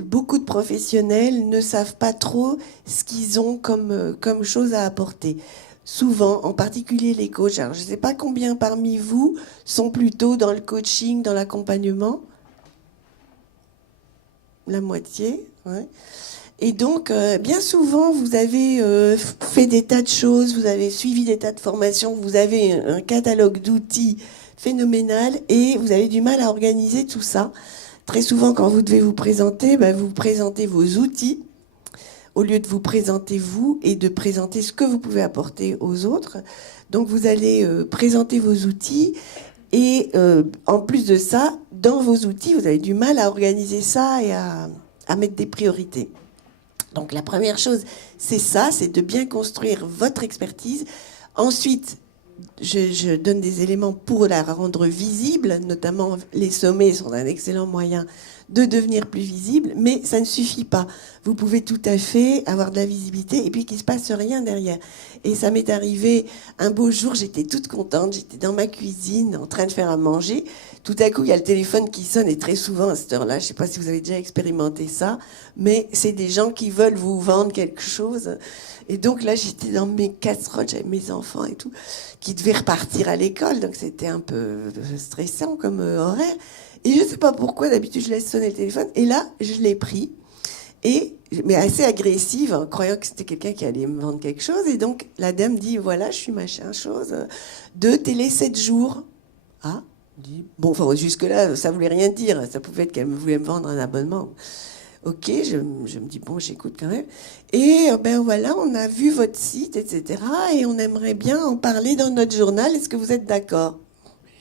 beaucoup de professionnels ne savent pas trop ce qu'ils ont comme chose à apporter. Souvent, en particulier les coachs, alors je ne sais pas combien parmi vous sont plutôt dans le coaching, dans l'accompagnement. La moitié, ouais. Et donc, bien souvent, vous avez fait des tas de choses, vous avez suivi des tas de formations, vous avez un catalogue d'outils phénoménal et vous avez du mal à organiser tout ça. Très souvent, quand vous devez vous présenter, vous présentez vos outils au lieu de vous présenter vous et de présenter ce que vous pouvez apporter aux autres. Donc, vous allez présenter vos outils et en plus de ça, dans vos outils, vous avez du mal à organiser ça et à mettre des priorités. Donc la première chose, c'est ça, c'est de bien construire votre expertise. Ensuite, je donne des éléments pour la rendre visible, notamment les sommets sont un excellent moyen de devenir plus visible, mais ça ne suffit pas. Vous pouvez tout à fait avoir de la visibilité et puis qu'il ne se passe rien derrière. Et ça m'est arrivé un beau jour, j'étais toute contente, j'étais dans ma cuisine en train de faire à manger. Tout à coup, il y a le téléphone qui sonne et très souvent à cette heure-là, je ne sais pas si vous avez déjà expérimenté ça, mais c'est des gens qui veulent vous vendre quelque chose. Et donc là, j'étais dans mes casseroles, j'avais mes enfants et tout, qui devaient repartir à l'école, donc c'était un peu stressant comme horaire. Et je ne sais pas pourquoi, d'habitude, je laisse sonner le téléphone. Et là, je l'ai pris, mais assez agressive, en croyant que c'était quelqu'un qui allait me vendre quelque chose. Et donc, la dame dit, voilà, je suis machin chose, de télé 7 jours. Ah, bon, enfin, jusque-là, ça voulait rien dire. Ça pouvait être qu'elle voulait me vendre un abonnement. Ok, je me dis, bon, j'écoute quand même. Et ben voilà, on a vu votre site, etc. Et on aimerait bien en parler dans notre journal. Est-ce que vous êtes d'accord?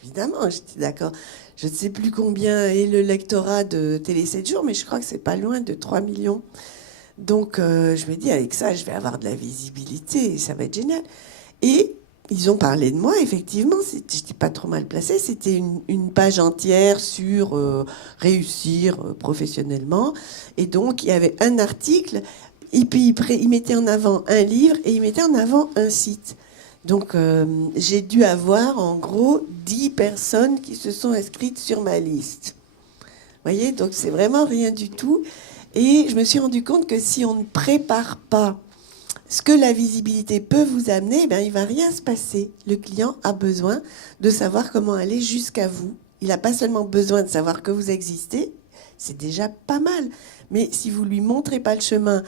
Évidemment, j'étais d'accord. Je ne sais plus combien est le lectorat de Télé 7 jours, mais je crois que c'est pas loin de 3 millions. Donc, je me dis, avec ça, je vais avoir de la visibilité, et ça va être génial. Et ils ont parlé de moi, effectivement, je n'étais pas trop mal placée. C'était une page entière sur réussir professionnellement. Et donc, il y avait un article, et puis ils mettaient en avant un livre, et ils mettaient en avant un site. Donc, j'ai dû avoir, en gros, 10 personnes qui se sont inscrites sur ma liste. Vous voyez, donc c'est vraiment rien du tout. Et je me suis rendu compte que si on ne prépare pas ce que la visibilité peut vous amener, eh bien, il ne va rien se passer. Le client a besoin de savoir comment aller jusqu'à vous. Il n'a pas seulement besoin de savoir que vous existez, c'est déjà pas mal. Mais si vous ne lui montrez pas le chemin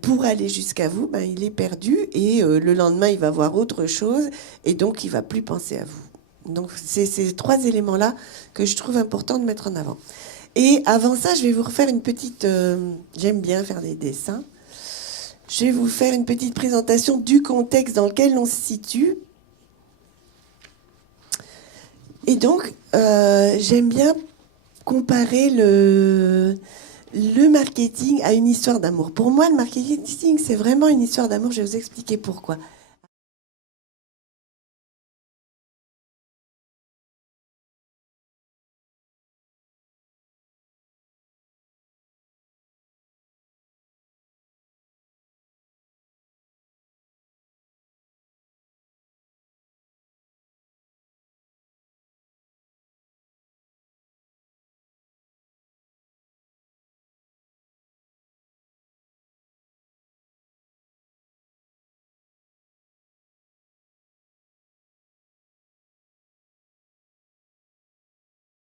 pour aller jusqu'à vous, ben, il est perdu et le lendemain, il va voir autre chose et donc il ne va plus penser à vous. Donc, c'est ces 3 éléments-là que je trouve important de mettre en avant. Et avant ça, je vais vous refaire une petite... j'aime bien faire des dessins. Je vais vous faire une petite présentation du contexte dans lequel on se situe. Et donc, j'aime bien comparer le marketing à une histoire d'amour. Pour moi, le marketing, c'est vraiment une histoire d'amour. Je vais vous expliquer pourquoi.